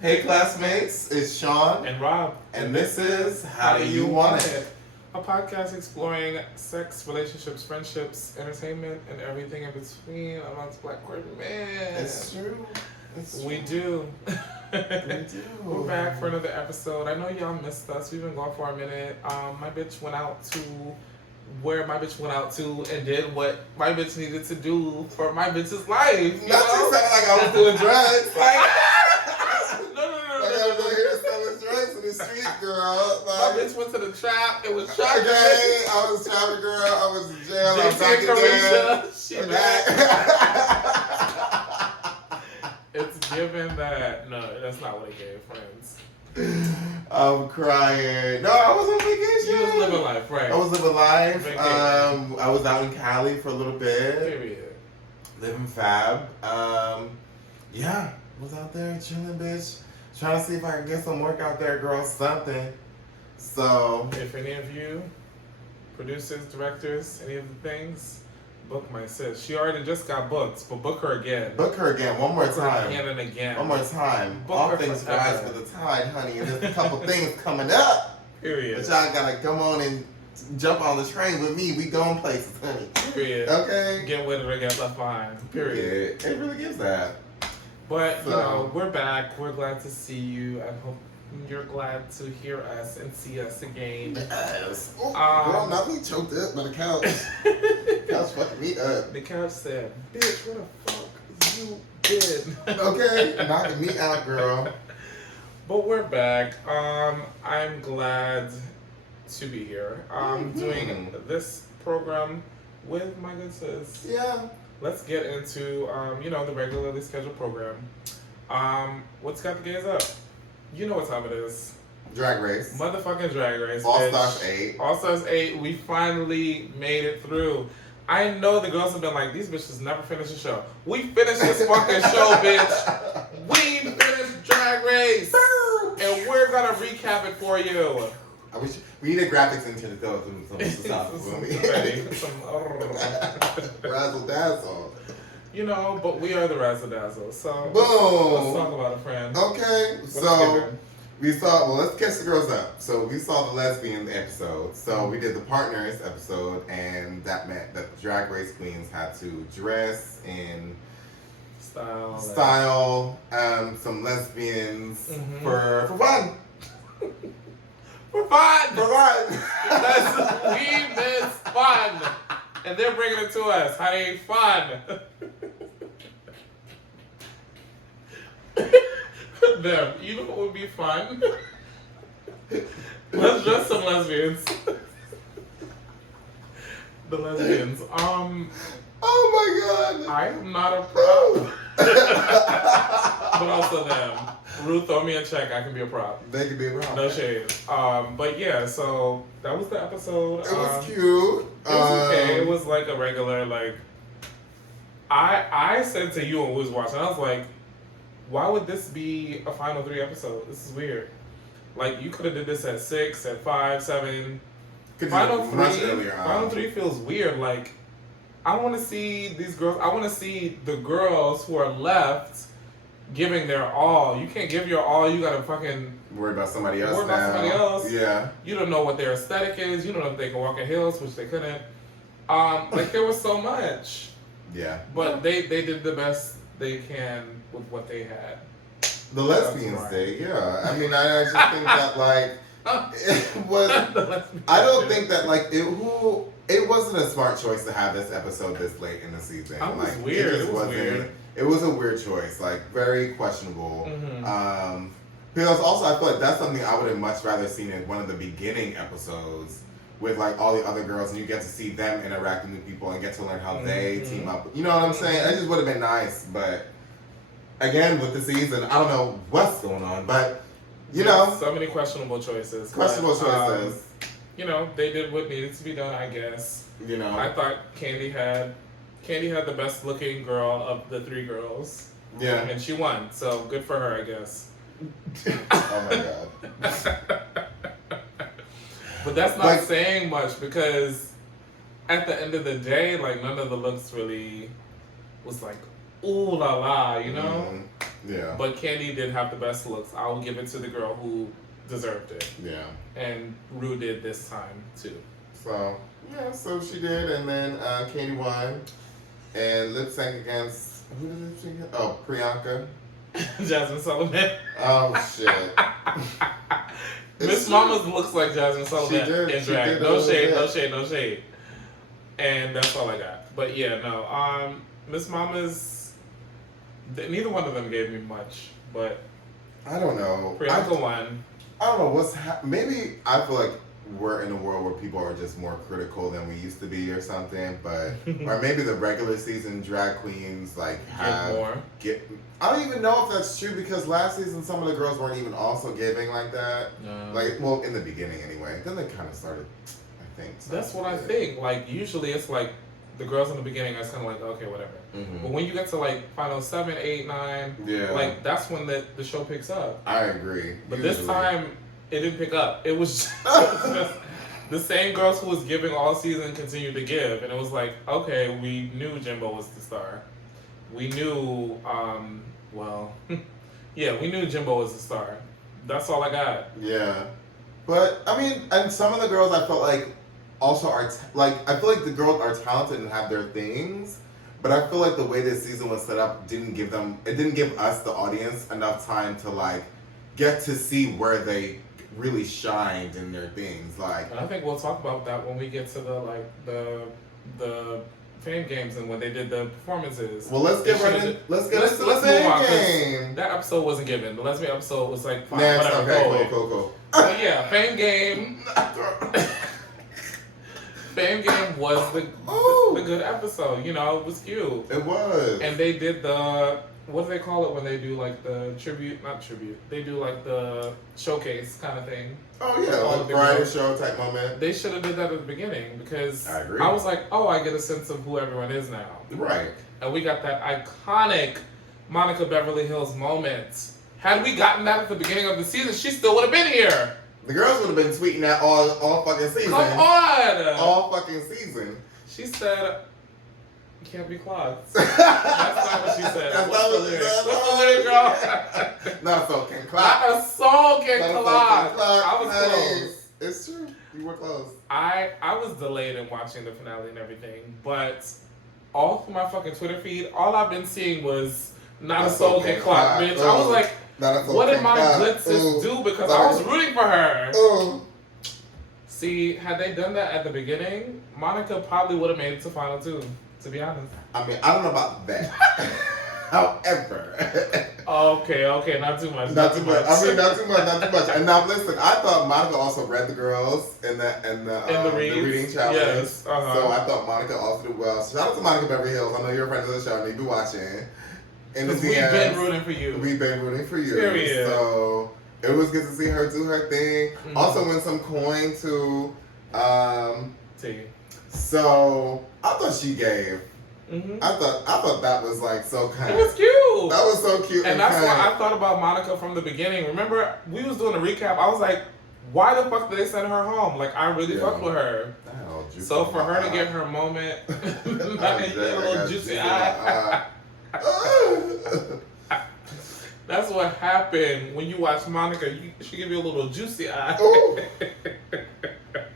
Hey classmates, it's Sean. And Rob. And this is How Do You Want It? A podcast exploring sex, relationships, friendships, entertainment, and everything in between amongst black queer men. It's true. We do. We do. We're back for another episode. I know y'all missed us. We've been gone for a minute. My bitch went out to where my bitch went out to and did what my bitch needed to do for my bitch's life. You Not know? you sound like I was doing drugs. Like, No. like I was here selling drugs in the street, girl. My Like, bitch went to the trap. It was trap. okay, I was a trapper girl. I was in jail. I was JT back in jail. Carisha, she Okay. back. It's given that. No, that's not what it gave, friends. I'm crying. No, I was on vacation. You was living life, right? I was living life. Vacation. I was out in Cali for a little bit. Period. Living fab. Yeah, was out there chilling, bitch. Trying to see if I can get some work out there, girl. Something. So. If any of you, producers, directors, any of the things, book my sis. She already just got booked, but book her again. Book her again, one more Book her time. Again and again. One more time. Book All her things forever. rise for the tide, honey. And there's a couple things coming up. Period. But y'all gotta come on and jump on the train with me. We going places, honey. Period. Okay? Get with it or get left behind. Period. Yeah, it really gives that. But, you So- know, we're back. We're glad to see you. I hope you're glad to hear us and see us again. Yes. Oh, Um, girl, not me choked up by the couch. Couch fucking me up. The couch said, bitch, what the fuck you did? Okay? Knocking me out, girl. But we're back. I'm glad to be here. Doing this program with my good sis. Yeah. Let's get into, the regularly scheduled program. What's got the gays up? You know what time it is. Drag Race. Motherfucking Drag Race. All bitch. Stars 8. All Stars 8. We finally made it through. I know the girls have been like, these bitches never finish the show. We finished this fucking show, bitch. We finished Drag Race. And we're gonna recap it for you. I wish we need a graphics into the some stuff for me. Razzle dazzle. You know, but we are the Razzle Dazzle. So Boom. let's talk about it, friend. Okay, What's so given? we saw. Well, let's catch the girls up. So we saw the lesbian episode. So we did the partners episode, and that meant that the Drag Race queens had to dress in style, some lesbians Mhm. for fun. For fun! For fun. Because we miss fun. And they're bringing it to us. Honey, fun. Them, you know what would be fun? Let's dress some lesbians. The lesbians. Oh my god. I am not a prop. But also them. Ruth, throw me a check. I can be a prop. They could be wrong. No shade. But yeah, so that was the episode. It was cute. It was okay. It was like a regular, like, I said to you when we was watching, I was like, why would this be a final 3 episode? This is weird. Like, you could have did this at 6, at 5, 7. Final 3, much earlier on. final 3 feels weird. Like, I want to see these girls, I want to see the girls who are left giving their all. You can't give your all, you gotta fucking Worry about somebody else worry now. about somebody else. Yeah. You don't know what their aesthetic is. You don't know if they can walk in heels, which they couldn't. Like, there was so much. Yeah. But they did the best they can with what they had. The lesbians right. day, yeah. I mean, I just think that, like, it was, I don't think that, like, it wasn't a smart choice to have this episode this late in the season. It was like, weird. It, just It was wasn't, weird. It was a weird choice, like, very questionable. Mm-hmm. Because also, I feel like that's something I would have much rather seen in one of the beginning episodes with, like, all the other girls, and you get to see them interacting with people and get to learn how they team up. You know what I'm saying? It just would have been nice, but again, with the season, I don't know what's going on, but, you know. So many questionable choices. Questionable but, choices. They did what needed to be done, I guess. You know. I thought Candy had the best looking girl of the 3 girls. Yeah. And she won, so good for her, I guess. Oh my god. But that's not Like- saying much because at the end of the day, like, none of the looks really was like, ooh la la, you know? Yeah. But Candy did have the best looks. I will give it to the girl who deserved it. Yeah. And Rue did this time too. So yeah, so she did, and then Candy won and lip sync against who did lip sync? Oh, Priyanka. Jasmine Sullivan. Oh shit. Miss Mamas looks like Jasmine Sullivan in drag. No shade, no shade, no shade. And that's all I got. But yeah, no. Miss Mamas, neither one of them gave me much, but I don't know. Priyanka won. I don't know what's maybe I feel like we're in a world where people are just more critical than we used to be or something, but or maybe the regular season drag queens like get I don't even know if that's true because last season some of the girls weren't even also giving like that. No. Like, well, in the beginning anyway. Then they kind of started, I think. That's what I think. Like, usually it's like the girls in the beginning are kind of like, okay, whatever. Mm-hmm. But when you get to like final 7, 8, 9, yeah, like that's when the show picks up. I agree. But this time it didn't pick up. It was just the same girls who was giving all season continued to give, and it was like, okay, we knew Jimbo was the star. We knew, yeah, we knew Jimbo was the star. That's all I got. Yeah, but I mean, and some of the girls I felt like also are I feel like the girls are talented and have their things, but I feel like the way this season was set up didn't give us the audience enough time to like get to see where they really shined in their things. Like, and I think we'll talk about that when we get to the Fame Games and when they did the performances. Well, let's get into the Fame Game. That episode wasn't given. The lesbian episode was like fine, next. whatever. Okay, cool. But yeah, Fame Game. Fame Game was the good episode. You know, it was cute. It was. And they did the, what do they call it when they do like the not tribute. They do like the showcase kind of thing. Oh yeah, like variety show type moment. They should have did that at the beginning because I agree. I was like, oh, I get a sense of who everyone is now. Right. And we got that iconic Monica Beverly Hills moment. Had we gotten that at the beginning of the season, she still would have been here. The girls would have been tweeting that all fucking season. Come on! All fucking season. She said, you can't be clogged. That's not what she said. That's What's not the what she lyric? said. What's the lyric, girl? Not a soul can clock. Not a soul can Not a soul clock. can clock. I was Hey, close. it's true. You were close. I was delayed in watching the finale and everything, but all through my fucking Twitter feed, all I've been seeing was not a soul can clock, bitch. I was like, what did my good sis do? Because I was rooting for her. See, had they done that at the beginning, Monica probably would have made it to final 2, to be honest. I mean, I don't know about that. However. Okay, not too much. Not too much. I mean, not too much. And now listen, I thought Monica also read the girls in the reading challenge. Yes. Uh-huh. So I thought Monica also did well. Shout out to Monica Beverly Hills. I know you're a friend of the show and you be watching. Because we've been rooting for you. We've been rooting for you. Period. So it was good to see her do her thing. Mm-hmm. Also win some coin to T. So I thought she gave. Mm-hmm. I thought that was like so kind. It was cute. That was so cute. And that's why I thought about Monica from the beginning. Remember, we was doing a recap. I was like, why the fuck did they send her home? Like, I really fucked with her. So for her to get her moment, a little juicy eye. That's what happened when you watch Monica. She give you a little juicy eye.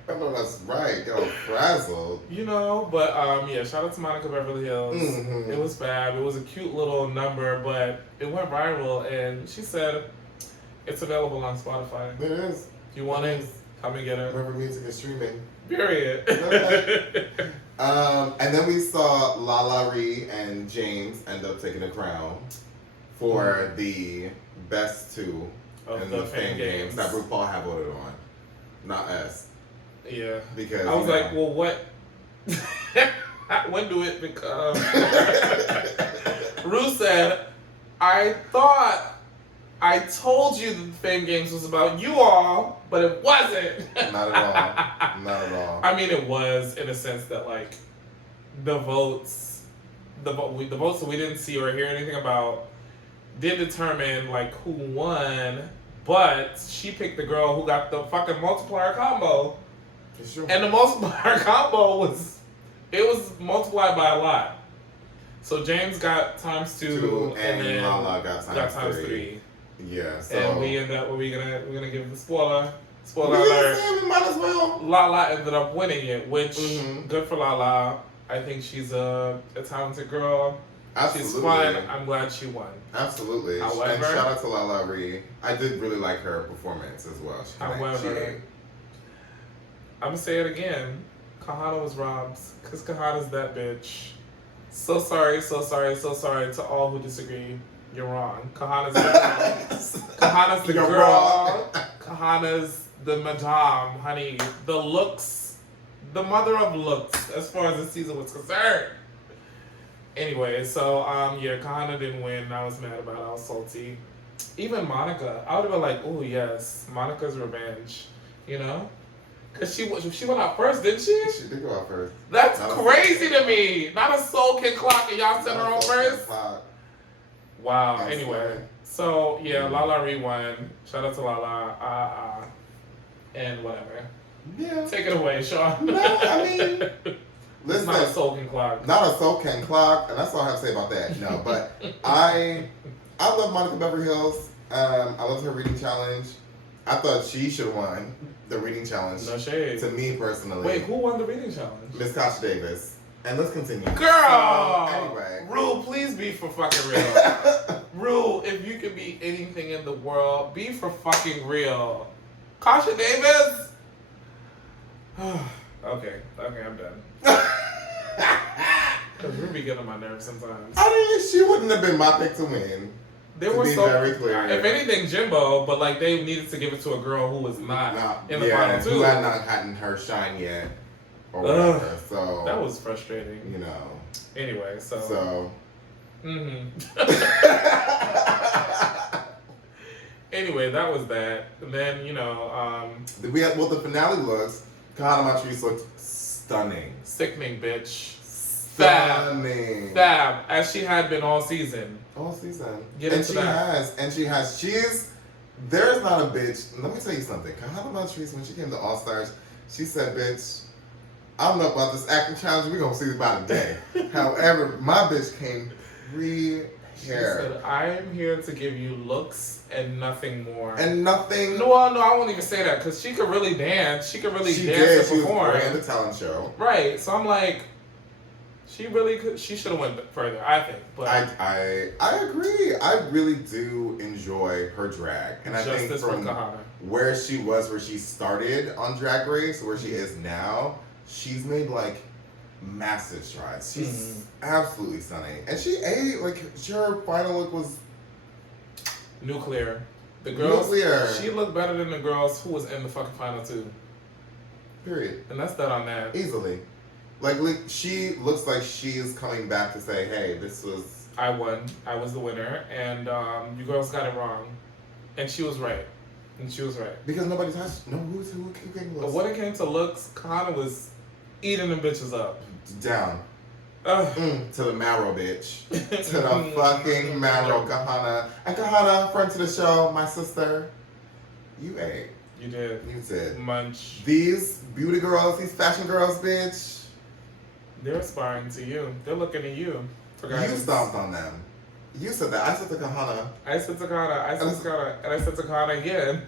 I know that's right. Get all frazzled. You know, but yeah, shout out to Monica Beverly Hills. Mm-hmm. It was fab. It was a cute little number, but it went viral. And she said it's available on Spotify. It is. If you want it, come and get it. Remember, music is streaming. Period. And then we saw Lala Ree and James end up taking the crown for the best 2 in the Fame Games that RuPaul had voted on, not us. Yeah. Because I was like, well, what? When do it become? Ru said, I thought I told you that the Fame Games was about you all, but it wasn't. Not at all. Not at all. I mean, it was in a sense that like the votes that we didn't see or hear anything about did determine like who won, but she picked the girl who got the fucking multiplier combo. For sure. And the multiplier combo was multiplied by a lot. So James got times 2, and then Lala got times 3. Yeah, so and we end up we're gonna give the spoiler we alert. we might as well. Lala ended up winning it, which good for Lala. I think she's a talented girl. Absolutely. She's fun. I'm glad she won. Absolutely. However, and shout out to Lala Ree. I did really like her performance as well. However, I'm gonna say it again. Kahana was robbed, because Kahana's that bitch. So sorry to all who disagree. You're wrong. Kahana's that girl. Kahana's the girl. Wrong. Kahana's the madame, honey. The looks, the mother of looks, as far as the season was concerned. Anyway, so yeah, Kahana didn't win. I was mad about it. I was salty. Even Monica, I would have been like, oh yes, Monica's revenge. You know? Cause she went out first, didn't she? She did go out first. That's crazy to me. Not a soul can clock and y'all sent her on first. Wow. Anyway, so yeah, Lala Ree won. Shout out to Lala. And whatever. Yeah. Take it away, Sean. No, I mean, listen. Not a soul can clock. Not a soul can clock, and that's all I have to say about that. No, but I love Monica Beverly Hills. I love her reading challenge. I thought she should have won the reading challenge. No shade. To me personally. Wait, who won the reading challenge? Miss Kasha Davis. And let's continue. Girl! So, anyway. Rue, please be for fucking real. Rue, if you could be anything in the world, be for fucking real. Kasha Davis? Okay, I'm done. Because Rue be getting on my nerves sometimes. I mean, she wouldn't have been my pick to win. They were so very clear. If anything, Jimbo, but like they needed to give it to a girl who was not in the final 2. Who had not gotten her shine yet, or whatever. So that was frustrating. You know. Anyway, so. Anyway, that was that. And then we had the finale looks. Kahana Montrese looked stunning. Sickening, bitch. Stunning. Fab, as she had been all season. All season. Get into that. And she has. There's not a bitch. Let me tell you something. Kahana Montrese, when she came to All Stars, she said, bitch, I don't know about this acting challenge. We're going to see about a day. However, my bitch came prepared. She said, I am here to give you looks and nothing more. And nothing. No, I won't even say that because she could really dance. She could really dance and perform. She was the talent show. Right. So I'm like, she really could. She should have went further, I think. But I agree. I really do enjoy her drag, and I think from where she started on Drag Race, where she is now, she's made like massive strides. She's absolutely stunning, and she ate like her final look was nuclear. The girls, nuclear. She looked better than the girls who was in the fucking final 2. Period. And that's that on that. Easily. Like, she looks like she is coming back to say, hey, this was... I won. I was the winner. And you girls got it wrong. And she was right. Because nobody touched... No, who came But when it came to looks, Kahana was eating them bitches up. Down. To the marrow, bitch. To the fucking marrow, Kahana. And Kahana, friend to the show, my sister, you ate. You did. You did. Munch. These beauty girls, these fashion girls, bitch. They're aspiring to you. They're looking at you. You stomped on them. You said that. I said to Kahana. I said to Kahana. And I said to Kahana again.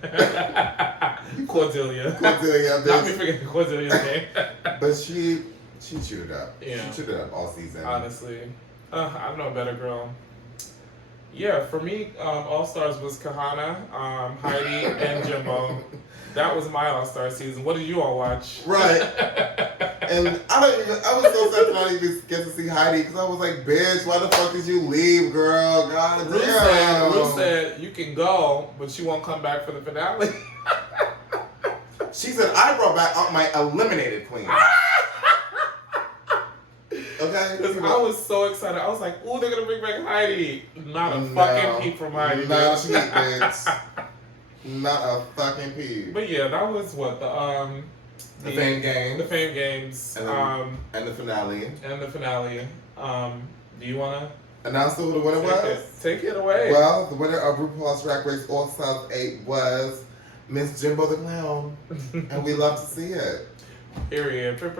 Cordelia. Bitch. Not me forgetting Cordelia's name. But she chewed it up. Yeah. She chewed it up all season. Honestly. I'm no better girl. Yeah, for me, All Stars was Kahana, Heidi, and Jimbo. That was my All Star season. What did you all watch? Right. And I was so sad that I didn't even get to see Heidi because I was like, bitch, why the fuck did you leave, girl? God damn. Ruth said, you can go, but you won't come back for the finale. She said, I brought back my eliminated queen. Okay? Because I was so excited. I was like, ooh, they're going to bring back Heidi. Not a fucking peep from Heidi. Not a peep, bitch. Not a fucking peep. But yeah, that was what? The Fame Games. The Fame Games. And the finale. Do you want to announce who the winner was? Take it away. Well, the winner of RuPaul's Drag Race All Stars 8 was Miss Jimbo the Clown. And we love to see it. We Period. knew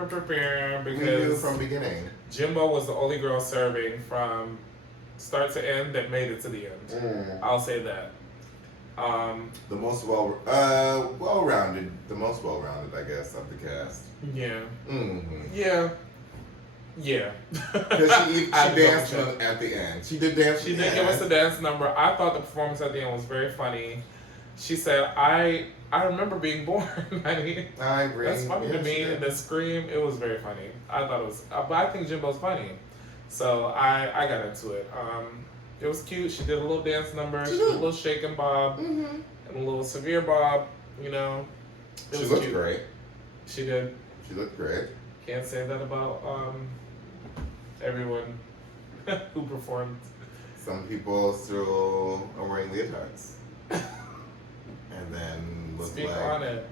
Because from beginning. Jimbo was the only girl serving from start to end that made it to the end. I'll say that. The most well-rounded, I guess, of the cast. Yeah. Mm-hmm. Yeah. Yeah. Because she danced at the end. She did dance. She did give us a dance number. I thought the performance at the end was very funny. She said, I remember being born. I agree. That's funny to me. And the scream, it was very funny. I thought it was, but I think Jimbo's funny. So I got into it. It was cute. She did a little dance number. She did a little shake and bob. And a little severe bob. You know. She looked great. She did. She looked great. Can't say that about everyone who performed. Some people still are wearing leotards. And then look Speak like... on it.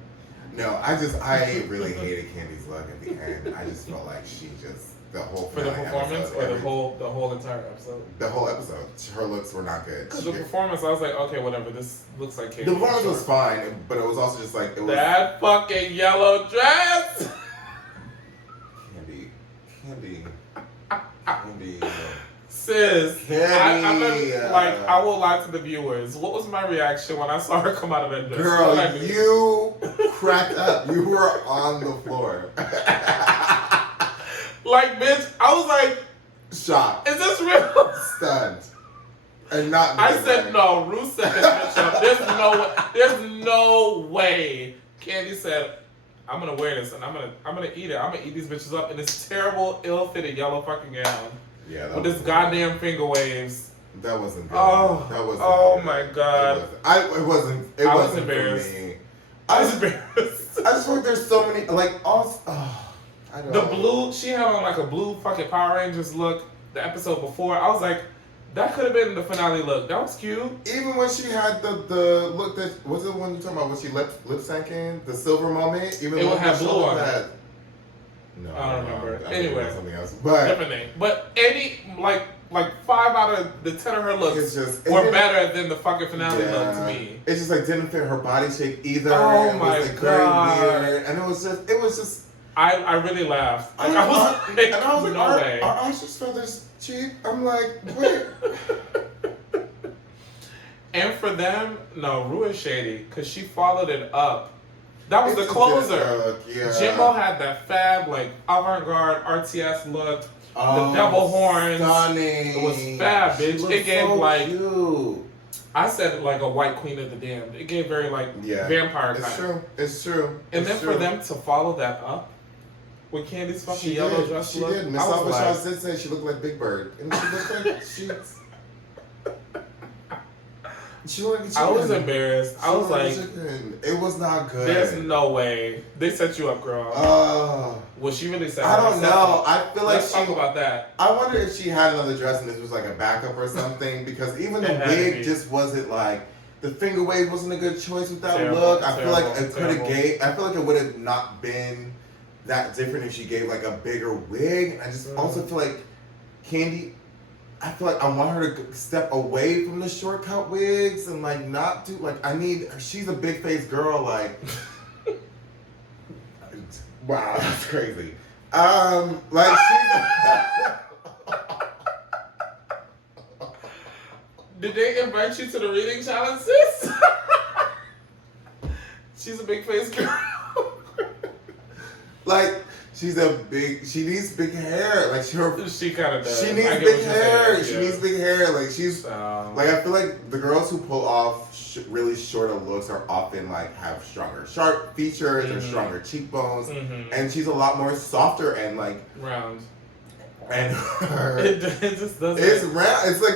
No, I really hated Candy's look at the end. I just felt like she just... The whole for the performance episode, or the whole entire episode? The whole episode. Her looks were not good. Because the performance, I was like, okay, whatever. This looks like Candy. The performance was fine, but it was also just like it was that fucking yellow dress. Candy. Sis, Candy. I'm not, like, I will lie to the viewers. What was my reaction when I saw her come out of that dress? Girl, you cracked up. You were on the floor. Like, bitch, I was like, shocked. Is this real? Stunned. And not. I said no. Ruth set this bitch up. There's no way. Candy said, I'm gonna wear this and I'm gonna eat it. I'm gonna eat these bitches up in this terrible, ill-fitted yellow fucking gown. Yeah. With this goddamn finger waves. That wasn't good. Oh, that wasn't. Oh good. my god. I was embarrassed. For me. I was embarrassed. I just feel like there's so many I don't know. The blue, she had on like a blue fucking Power Rangers look the episode before. I was like, that could have been the finale look. That was cute. Even when she had the look that, was it the one you talking about when she lip sync in? The silver moment? Even it would have blue on it. No. I don't remember. Anyway. Something else. But different name. But any, like 5 out of the 10 of her looks were better than the fucking finale look to me. It just like didn't fit her body shape either. Oh it my was, like, god. Very weird. And it was just I really laughed. Like, I was like, no way. Are Ostrich feathers cheap? I'm like, wait. And for them, no, Rue is shady because she followed it up. That was the closer. Yeah. Jimbo had that fab, like, avant-garde RTS look. The devil horns. Stunning. It was fab, bitch. It gave so like cute. I said like a white queen of the damned. It gave very like vampire It's kind. true. It's true. And then true. for them to follow that up with Candy's fucking yellow dress she look. Did. Miss Albatross did say she looked like Big Bird. And she looked like I was embarrassed. I was like, it was not good. There's no way. They set you up, girl. Well, she really set I don't know. I feel like Let's talk about that. I wonder if she had another dress and this was like a backup or something, because even the wig just wasn't like, the finger wave wasn't a good choice with that look. I feel like it could have I feel like it would have not been that different if she gave like a bigger wig. And I just also feel like Candy, I feel like I want her to step away from the shortcut wigs and like not do like she's a big face girl, like wow, that's crazy. Like she's Did they invite you to the reading challenge, sis? She's a big face girl. like she needs big hair. Like she kind of does. She needs big hair. She needs big hair. Like she's like, I feel like the girls who pull off really shorter looks are often like have sharp features or stronger cheekbones, and she's a lot more softer and like round. And it just doesn't. It's round. It's like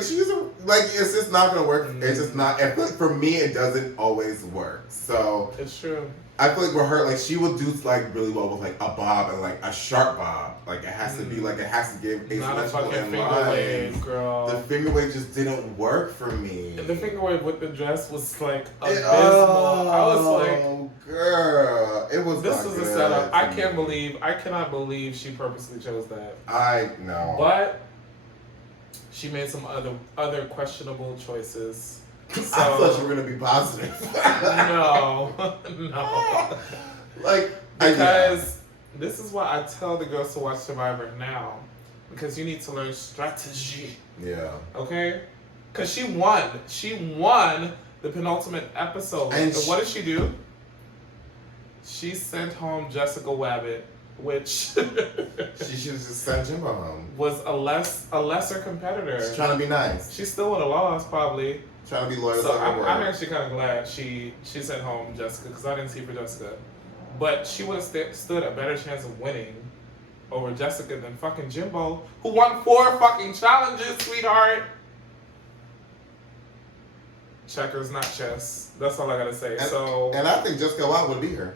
it's just not gonna work. It's just not. I feel like for me, it doesn't always work. So it's true. I feel like with her, like she will do like really well with like a bob and like a sharp bob. Like it has to be like it has to give not a fucking finger wave, girl. The finger wave just didn't work for me. And the finger wave with the dress was like abysmal. I was like, girl, it was. This was a setup. I cannot believe she purposely chose that. I know. But she made some other questionable choices. So, I thought you were gonna be positive. No. Like because This is why I tell the girls to watch Survivor now. Because you need to learn strategy. Yeah. Okay? Because she won. She won the penultimate episode. And what did she do? She sent home Jessica Wabbit, which she should have just sent Jimbo home. Was a lesser competitor. She's trying to be nice. She still would have lost probably. Trying to be loyal. So I'm actually kind of glad she sent home Jessica because I didn't see for Jessica, but she would have stood a better chance of winning over Jessica than fucking Jimbo, who won 4 fucking challenges, sweetheart. Checkers, not chess. That's all I gotta say. And I think Jessica Wild would beat her.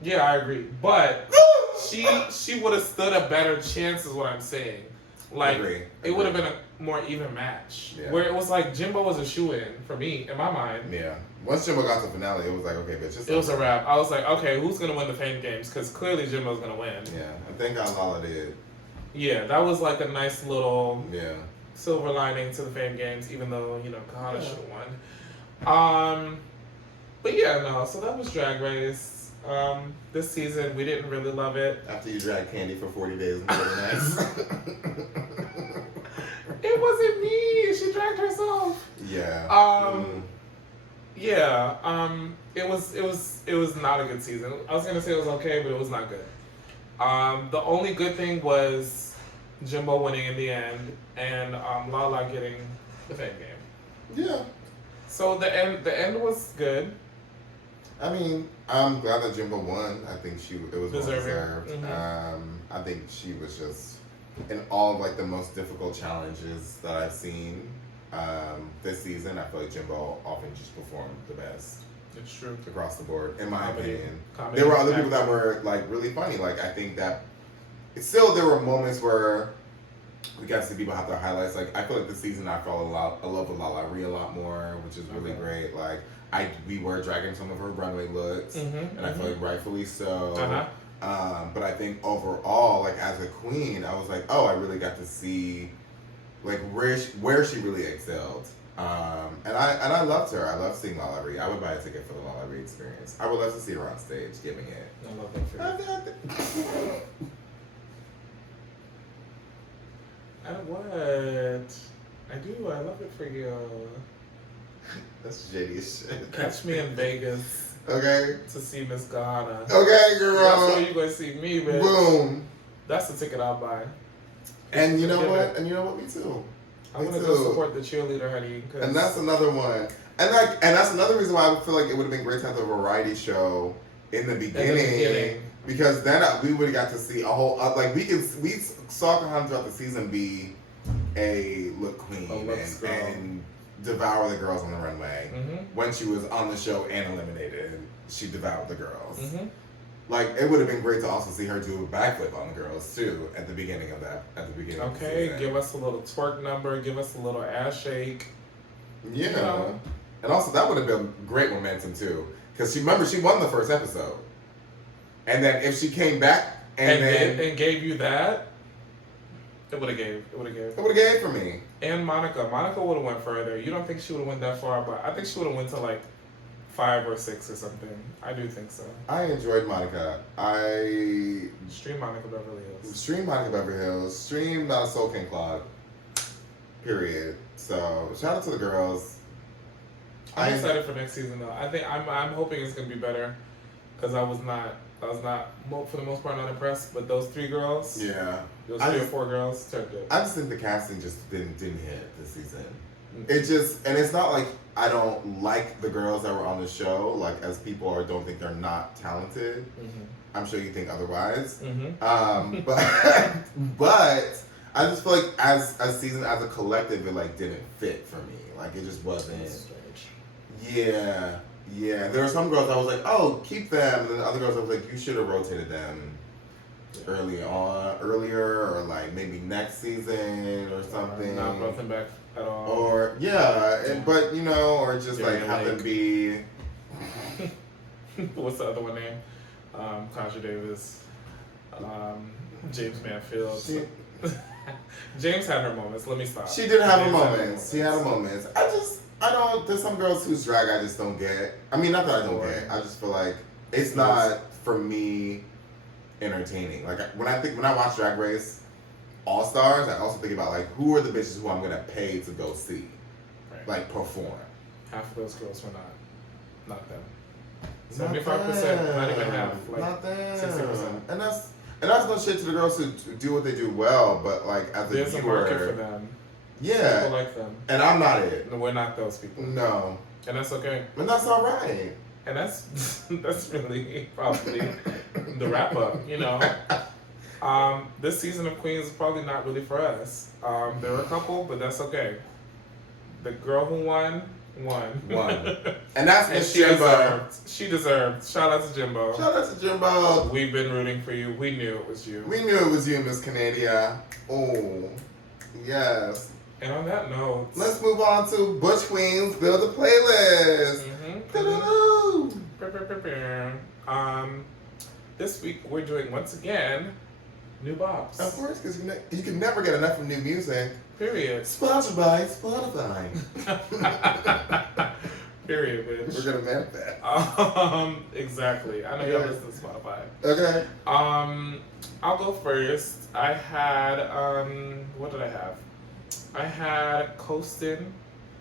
Yeah, I agree. But she would have stood a better chance is what I'm saying. Like, it would have been a more even match. Yeah. Where it was like Jimbo was a shoo-in for me, in my mind. Yeah. Once Jimbo got to the finale, it was like, okay, bitch. It was a wrap. I was like, okay, who's going to win the Fame Games? Because clearly Jimbo's going to win. Yeah. I think Lala did. Yeah, that was like a nice little silver lining to the Fame Games, even though, Kahana should have won. But yeah, no, so that was Drag Race. This season, we didn't really love it. After you dragged Candy for 40 days and really nice. It wasn't me. She dragged herself. Yeah. It was not a good season. I was gonna say it was okay, but it was not good. The only good thing was Jimbo winning in the end and Lala getting the Fame Game. Yeah. So the end was good. I mean, I'm glad that Jimbo won. I think it was well deserved. Mm-hmm. I think she was just in all of like the most difficult challenges that I've seen this season. I feel like Jimbo often just performed the best. It's true. Across the board, in my opinion. Comedy There were other people that were like really funny. Like I think that there were moments where we got to see people have their highlights. Like I feel like this season I love with Lala Rhea a lot more, which is really great. Like we were dragging some of her runway looks, and I feel like rightfully so. But I think overall, like as a queen, I was like, oh, I really got to see like where she really excelled. And I loved her. I love seeing Lala Rhea. I would buy a ticket for the Lala Rhea experience. I would love to see her on stage giving it. I love that for you. What? I do. I love it for you. That's shady as shit. Catch me in Vegas. Okay. To see Miss Ghana. Okay, girl. That's where you gonna see me, bitch. Boom. That's the ticket I'll buy. And you know what? And you know what? Me too. I'm gonna go support the cheerleader, honey. And that's another one. And that's another reason why I feel like it would have been great to have a variety show in the beginning. Because then we would have got to see a whole we saw Kahana throughout the season be a look queen and devour the girls on the runway. Mm-hmm. When she was on the show and eliminated, she devoured the girls. Mm-hmm. Like it would have been great to also see her do a backflip on the girls too at the beginning of that. Okay, give us a little twerk number. Give us a little ass shake. Yeah, and also that would have been great momentum too, because she won the first episode, and then if she came back and gave you that, it would have gave. It would have gave for me. And Monica would have went further. You don't think she would have went that far, but I think she would have went to like 5 or 6 or something. I do think so. I enjoyed Monica. Stream Monica Beverly Hills. Stream Monica Beverly Hills. Stream Not a Soul King Clog. Period. So shout out to the girls. I'm excited for next season though. I think I'm hoping it's gonna be better because I was not for the most part not impressed. But those 3 girls, those 3 or 4 girls turned good. I just think the casting just didn't hit this season. It just, and it's not like I don't like the girls that were on the show, like as people or don't think they're not talented. Mm-hmm. I'm sure you think otherwise. Mm-hmm. But I just feel like as a season, as a collective, it like didn't fit for me. Like it just wasn't. That's strange. Yeah. There were some girls I was like, oh, keep them, and then other girls I was like, you should have rotated them earlier, or like maybe next season or something. Not brought them back at all. Or but or just like have them be. What's the other one name? Contra Davis, James Manfield. James had her moments. Let me stop. She did have her moments. She had her moments. There's some girls whose drag I just don't get. I mean, not that I don't get. I just feel like it's not for me. entertaining. Like when I watch Drag Race All Stars, I also think about like who are the bitches who I'm gonna pay to go see, like perform. Half of those girls were not them. 75%, not even half. Like not them. 60%. And that's no shit to the girls who do what they do well, but like as a there's viewer, a market for them. Yeah. People like them. And I'm not it. No, we're not those people. No. And that's okay. And that's all right. And that's really probably the wrap up, you know. This season of Queens is probably not really for us. There were a couple, but that's okay. The girl who won. And that's Miss Jimbo. She deserved. Shout out to Jimbo. Shout out to Jimbo. We've been rooting for you. We knew it was you. We knew it was you, Miss Canada. Oh, yes. And on that note, let's move on to Butch Queens Build a Playlist. This week we're doing once again new bops. Of course, because you can never get enough of new music. Period. Sponsored by Spotify. Period, bitch. We're gonna map that. Exactly. I know y'all listen to Spotify. Okay. I'll go first. I had what did I have? I had Coastin'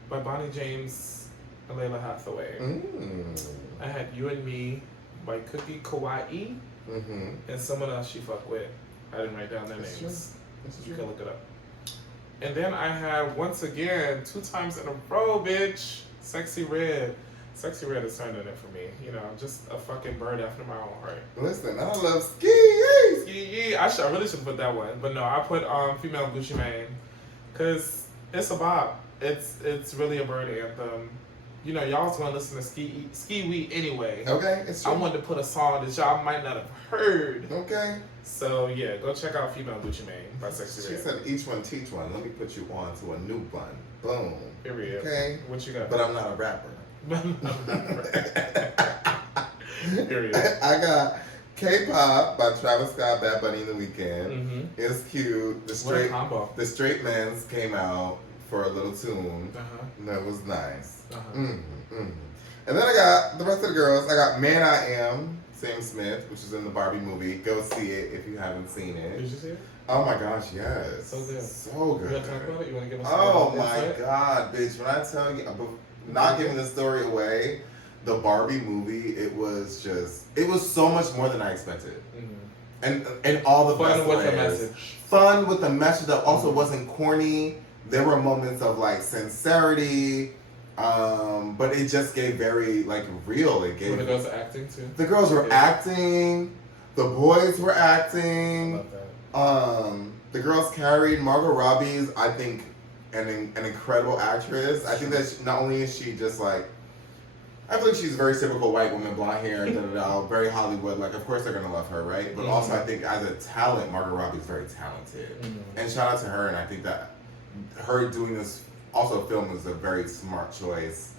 by Bonnie James and Layla Hathaway. I had You and Me by Cookie Kawaii and someone else she fuck with. I didn't write down their names. You can look it up. And then I had, once again, 2 times in a row, bitch, Sexy Red. Sexy Red is turning it for me. You know, just a fucking bird after my own heart. Listen, I love Ski. Ski. I really should put that one. But no, I put Female Gucci Mane. Because it's a bop. It's really a bird anthem. You know, y'all was going to listen to Ski Wee anyway. Okay, it's true. I wanted to put a song that y'all might not have heard. Okay. So, yeah, go check out Female Gucci Mane by Sexy Red. She said, each one teach one. Let me put you on to a new one. Boom. Period. Okay. What you got? But I'm not a rapper. Period. I got K-pop by Travis Scott, Bad Bunny in the Weekend. Mm-hmm. It's cute. The Straight Men's came out for a little tune. That was nice. And then I got the rest of the girls. I got Man I Am, Sam Smith, which is in the Barbie movie. Go see it if you haven't seen it. Did you see it? Oh my gosh, yes. So good. So good. You want to talk about it? You want to give us Oh my god, bitch. When I tell you, not giving the story away, the Barbie movie, it was so much more than I expected. And all the best with ways. the message. Fun with the message that also wasn't corny. There were moments of like sincerity, but it just gave very like real. It gave. Were the girls acting too? The girls were acting. The boys were acting. I love that. The girls carried. Margot Robbie's, I think, an incredible actress. I think that not only is she just like, I feel like she's a very typical white woman, blonde hair, very Hollywood. Like, of course they're gonna love her, right? But also, I think as a talent, Margot Robbie's very talented. And shout out to her. And I think that her doing this also film was a very smart choice.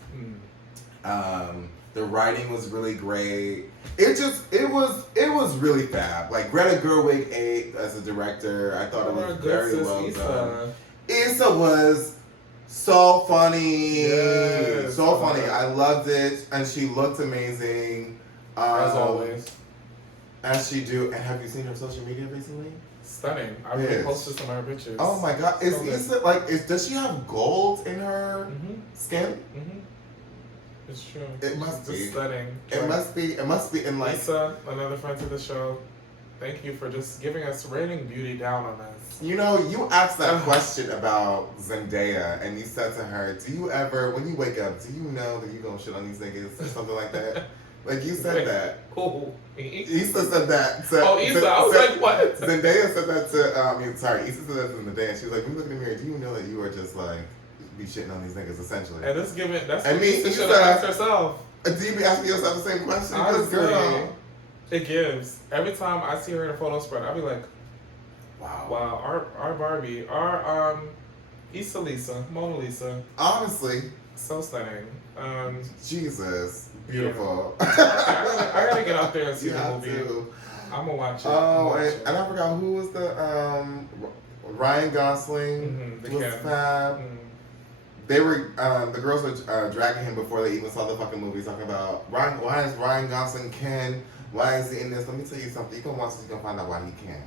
The writing was really great. It was really fab. Like Greta Gerwig ate as a director. I thought it was very well done. Issa was so funny. Yes. So funny. I loved it. And she looked amazing. As always. As she do. And have you seen her social media recently? Stunning. I really posted some of her pictures. Oh my god. Is Issa like does she have gold in her skin? It's true. It must be stunning. It must be in like Lisa, another friend to the show. Thank you for just giving us raining beauty down on us. You know, you asked that question about Zendaya, and you said to her, "Do you ever, when you wake up, do you know that you gonna shit on these niggas or something like that?" Like you said that. Who? Issa said that. Issa. I was like, what? Zendaya said that to. Issa said that to Zendaya. And she was like, "When you look in the mirror, do you know that you are just like be shitting on these niggas essentially?" And that's giving. That's what Issa should have asked herself. Do you be asking yourself the same question? Honestly, girl. it gives. Every time I see her in a photo spread, I'll be like, wow, our Barbie, our Issa Lisa, Mona Lisa. Honestly. So stunning. Jesus. Beautiful. Yeah. I gotta get out there and see the movie. I'm gonna watch it. Oh, and I forgot who was the Ryan Gosling was fab. They were the girls were dragging him before they even saw the fucking movie, talking about why is Ryan Gosling Ken, Why is he in this? Let me tell you something. You can watch this, you can find out why he can't.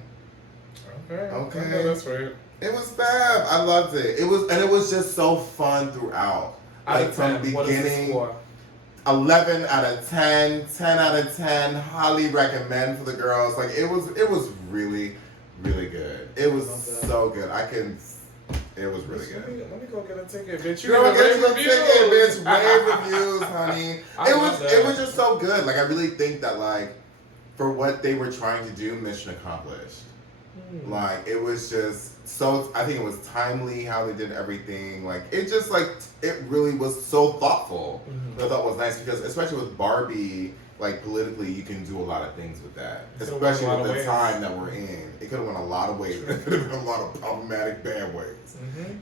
Okay. Okay. No, that's right. It was fab. I loved it. It was just so fun throughout. Out Like of from 10, beginning. what is the score? 11 out of 10, 10 out of 10. Highly recommend for the girls. Like it was really, really good. It was so good. It was really good. Let me go get a ticket, bitch. You know, get your reviews. ticket, bitch. Rave reviews, honey. It was that. just so good. Like I really think that like for what they were trying to do, mission accomplished. Like it was just so. I think it was timely how they did everything. Like it just like it really was so thoughtful. I thought was nice because especially with Barbie, like politically, you can do a lot of things with that. Especially with the time that we're in, it could have went a lot of ways. It could have been a lot of problematic bad ways.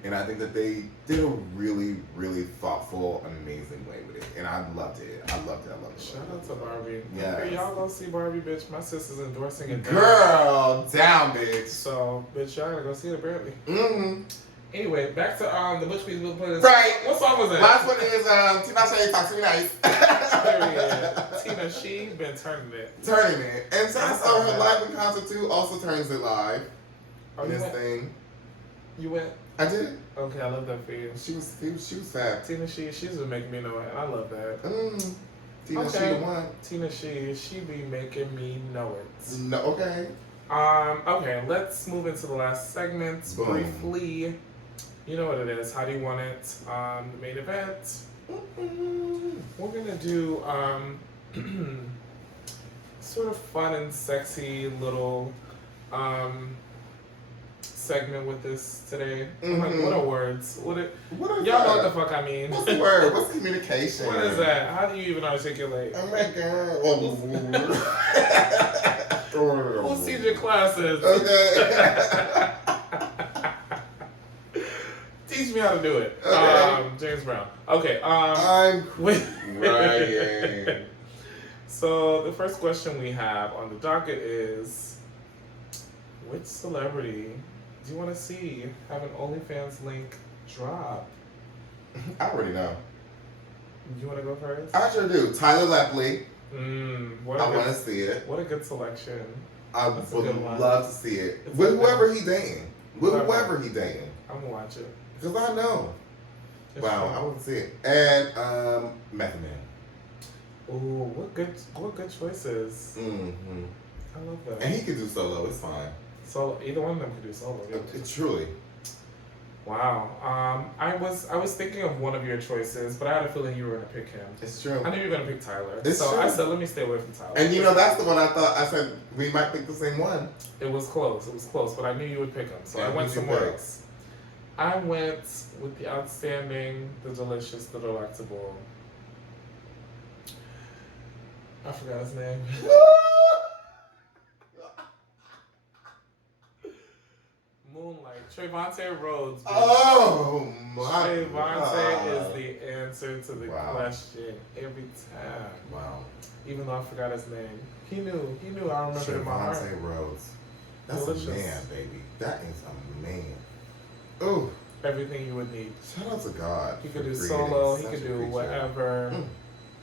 And I think that they did a really, really thoughtful, amazing way with it, and I loved it. I loved it. Shout out to Barbie. Yeah. Okay, y'all go see Barbie, bitch. My sister's endorsing it. Girl, down, bitch. So, bitch, y'all gotta go see it apparently. Mm-hmm. Anyway, back to the Butch Queens will play this. Right. What song was that? Last one is Tina Shea Talk to Me Nice. Period. Tina, she been turning it. Turning it. And so her live in concert too also turns it live. Oh, this thing. You went? I did. Okay, I love that for you. She was fab. Tina, she's been making me know it. I love that. Tina, okay. she the one. Tina, she be making me know it. No, okay. Okay, let's move into the last segment briefly. You know what it is. How do you want it? The main event. We're gonna do sort of fun and sexy little segment with this today. What are words? What are y'all know what the fuck I mean? What's the word? What's communication? What is that? How do you even articulate? Oh my god. Who sees your classes? Okay. Teach me how to do it. Okay. James Brown. Okay. I'm crying. So the first question we have on the docket is, which celebrity do you want to see have an OnlyFans link drop? I already know. You want to go first? I sure do. Tyler Lepley. I want to see it. What a good selection. I would love to see it. With whoever he dating. With whoever he dating. I'm going to watch it. Because I know. It's wow, true. I want to see it. And Method Man. Ooh, what good choices. I love that. And he could do solo. It's fine. Solo, either one of them could do solo. Yeah. Truly. Wow. I was thinking of one of your choices, but I had a feeling you were gonna pick him. It's true. I knew you were gonna pick Tyler. It's so true. I said, let me stay away from Tyler. And you know, that's the one I said we might pick the same one. It was close, but I knew you would pick him. So I went somewhere else. I went with the outstanding, the delicious, the delectable. I forgot his name. Moonlight. Trayvonte Rhodes. Bitch. Oh my Trayvonte God. is the answer to the question every time. Wow. Even though I forgot his name. He knew. I remember it in my heart. Trayvonte Rhodes. That's Delicious. a man, baby. That is a man. Ooh. Everything you would need. Shout out to God. He could do for solo. He creating could such a do creature. whatever.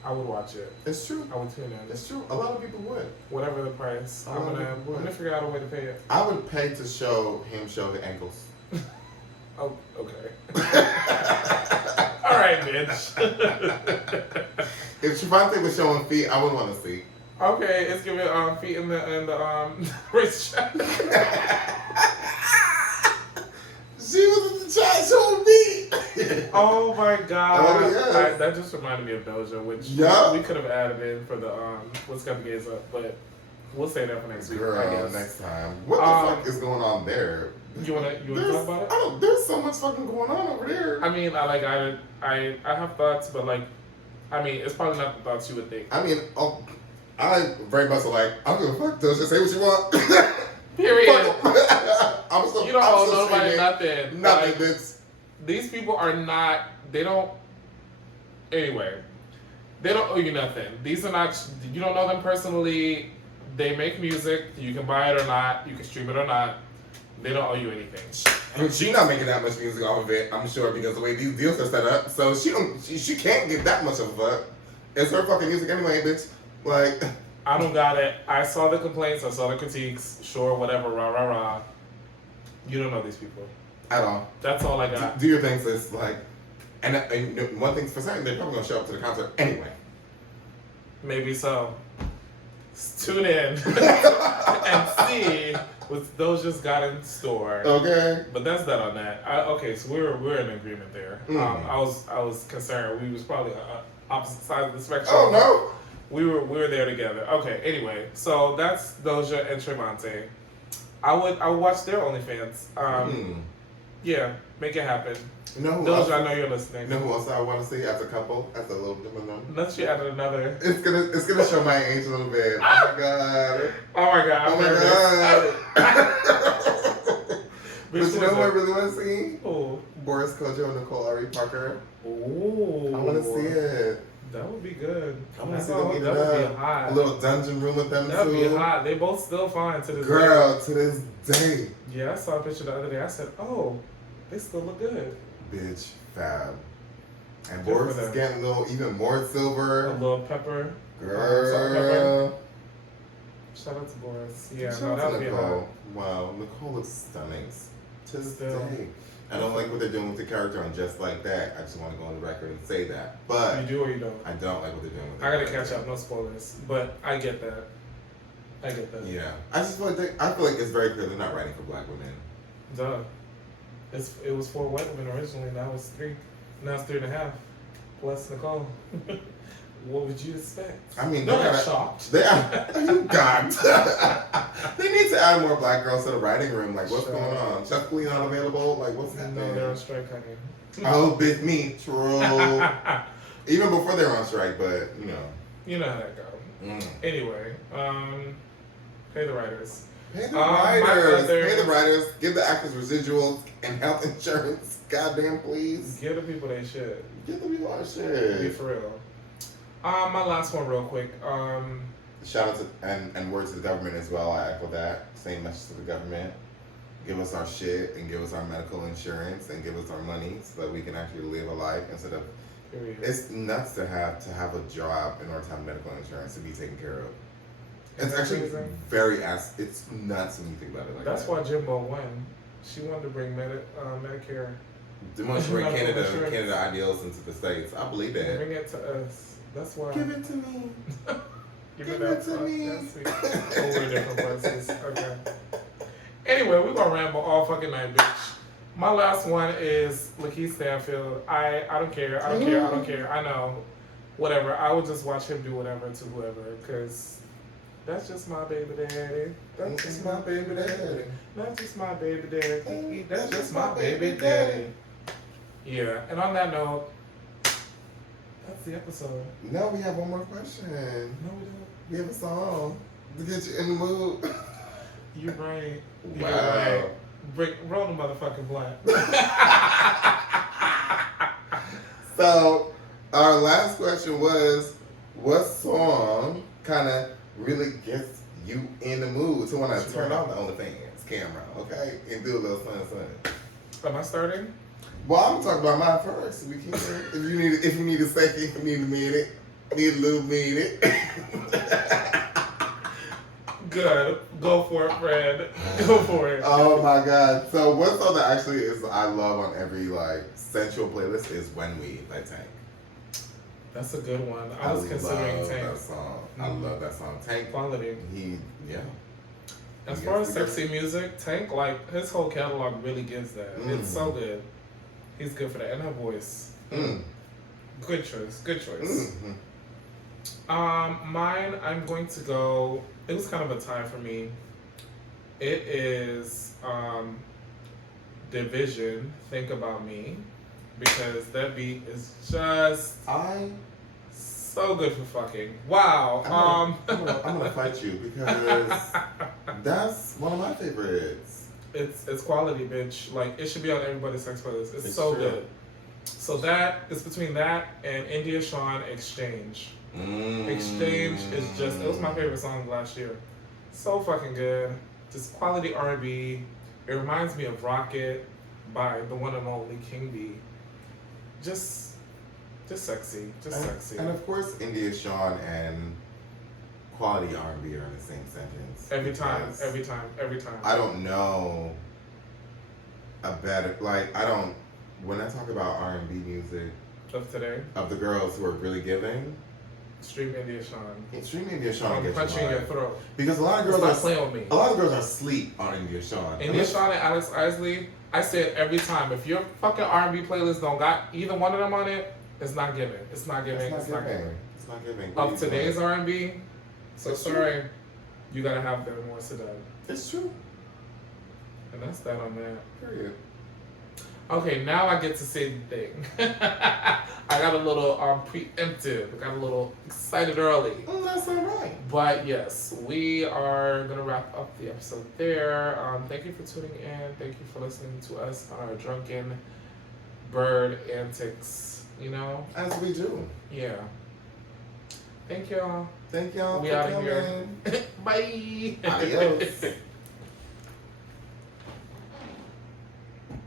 I would watch it. It's true. I would tune in. It's true. A lot of people would. Whatever the price. I'm gonna figure out a way to pay it. I would pay to show the ankles. Oh, okay. All right, bitch. If Trayvonte was showing feet, I wouldn't want to see. Okay, it's giving feet in the racetrack. She was in the chat showing feet. Oh my god. Oh, yes. That just reminded me of Doja, which we could have added in for the What's Got the Gays Up, but we'll say that for next week. Girl, I guess. next time. What the fuck is going on there? You wanna talk about it? There's so much fucking going on over there. I mean, I have thoughts, but like, I mean, it's probably not the thoughts you would think. I mean, I very much like, I'm gonna fuck Doja, say what you want. Period. You don't owe nobody nothing. Nothing, like, bitch. These people are not, they don't, anyway, they don't owe you nothing. These are not, you don't know them personally. They make music. You can buy it or not. You can stream it or not. They don't owe you anything. And she's not making that much music off of it, I'm sure, because the way these deals are set up. So she can't get that much of a fuck. It's her fucking music anyway, bitch. Like, I don't got it. I saw the complaints. I saw the critiques. Sure, whatever. Rah rah rah. You don't know these people At all. That's all I got. Do your thing, sis. Like, and one thing's for certain, they're probably gonna show up to the concert anyway. Maybe so. Tune in and see what those just got in store. Okay. But that's that on that. Okay, so we're in agreement there. I was concerned. We was probably on opposite sides of the spectrum. Oh no. We were there together. Okay. Anyway, so that's Doja and Trevante. I would watch their OnlyFans. Yeah, make it happen. You know who Doja, else? I know you're listening. You know who else I want to see as a couple, as a little different. Unless you added another. It's gonna show my age a little bit. Oh my god. Oh my god. Oh my god. But you know who I really want to see? Who? Boris Kojo and Nicole Ari Parker. Ooh. I want to see it. That would be good. I want to see them eat That it would up. be hot. A little dungeon room with them That would too. be hot. They both still fine to this day. Girl, to this day. Yeah, I saw a picture the other day. I said, oh, they still look good. Bitch, fab. And Good Boris for is them. getting a little, even more silver. A little pepper. Girl. Salt and pepper. Shout out to Boris. Yeah, Shout no, out that to would be Nicole. hot. Wow, Nicole looks stunning. To this Still. day. I don't like what they're doing with the character on Just Like That. I just want to go on the record and say that. But You do or you don't? I don't like what they're doing with the I gotta character. catch up. No spoilers. But I get that. I get that. Yeah. I just feel like I feel like it's very clear they're not writing for black women. Duh. It was 4 white women originally. Now it's 3. Now it's 3.5. Plus Nicole. What would you expect? I mean, No, they're not kinda- shocked. They are, you got. They need to add more black girls to the writing room. Like, what's Sure. going on? Chef Queen not available? Like, what's No, happening? they're on strike, honey. Oh, bitch, me, true. Even before they were on strike, but, you know. You know how that go. Mm. Anyway, pay the writers. Pay the my writers. other- Pay the writers. Give the actors residuals and health insurance. Goddamn, please. Give the people they should. Give them your Be shit. for real. My last one real quick. Shout out to, and words to the government as well. I echo that. Same message to the government. Give us our shit and give us our medical insurance and give us our money so that we can actually live a life instead of. Period. It's nuts to have a job in order to have medical insurance to be taken care of. It's actually amazing. it's nuts when you think about it like That's that. why Jimbo won. She wanted to bring Medicare. They want to bring Medical Canada insurance. ideals into the States. I believe that. Bring it to us. That's why. Give it to me. Give Give it up it to me. That's sweet. Oh, we're different places. Okay. Anyway, we're gonna ramble all fucking night, bitch. My last one is Lakeith Stanfield. I don't care. I don't care. I don't care. I know. Whatever. I would just watch him do whatever to whoever, because that's just my baby daddy. That's just my baby daddy. That's just my baby daddy. That's just my baby daddy. Yeah. And on that note, that's the episode. No, we have one more question. No, we don't. We have a song to get you in the mood. You're right. You're Wow. right. Roll the motherfucking blunt. So, our last question was, what song kind of really gets you in the mood to want to turn on the OnlyFans camera, okay, and do a little something. Am I starting? Well, I'm gonna talk about mine first. We can, if you need a second, if you need a minute, need a little minute. Good. Go for it, Fred. Go for it. Oh my god! So one song that actually is I love on every like sensual playlist is "When We" by Tank. That's a good one. I was considering love Tank. that song. I love that song. Tank. Quality. Yeah. As He far as gets together. sexy music, Tank, like, his whole catalog really gives that. It's so good. He's good for that. And that voice. Good choice. Good choice. Mine, I'm going to go, it was kind of a tie for me. It is Division, Think About Me, because that beat is just so good for fucking. Wow. I'm gonna fight you because that's one of my favorites. It's quality, bitch. Like, it should be on everybody's sex playlist. It's so true. good. So it's between that and India Shawn Exchange. Exchange is just, it was my favorite song last year. So fucking good. Just quality R&B. It reminds me of Rocket by the one and only King B. Just sexy. Just sexy. And of course, India Shawn and quality R&B are in the same sentence. Every time. I don't know a better, like, when I talk about R&B music Of today. of the girls who are really giving, Stream India Sean. Stream India Shawn I'm gets punching you your hard. throat. Because a lot of girls Stop are playing with me. A lot of girls are asleep on India Shawn. India Shawn and Alex Isley, I say it every time. If your fucking R&B playlist don't got either one of them on it, it's not giving. It's not giving. It's not giving. Of today's R&B, so It's sorry, you gotta have them more today. It's true. And that's that on that. Period. Okay, now I get to say the thing. I got a little preemptive. I got a little excited early. That's all right. But yes, we are gonna wrap up the episode there. Thank you for tuning in. Thank you for listening to us on our drunken bird antics. You know, As we do. yeah. Thank y'all. Thank y'all We for out of coming. here. Bye. Adios.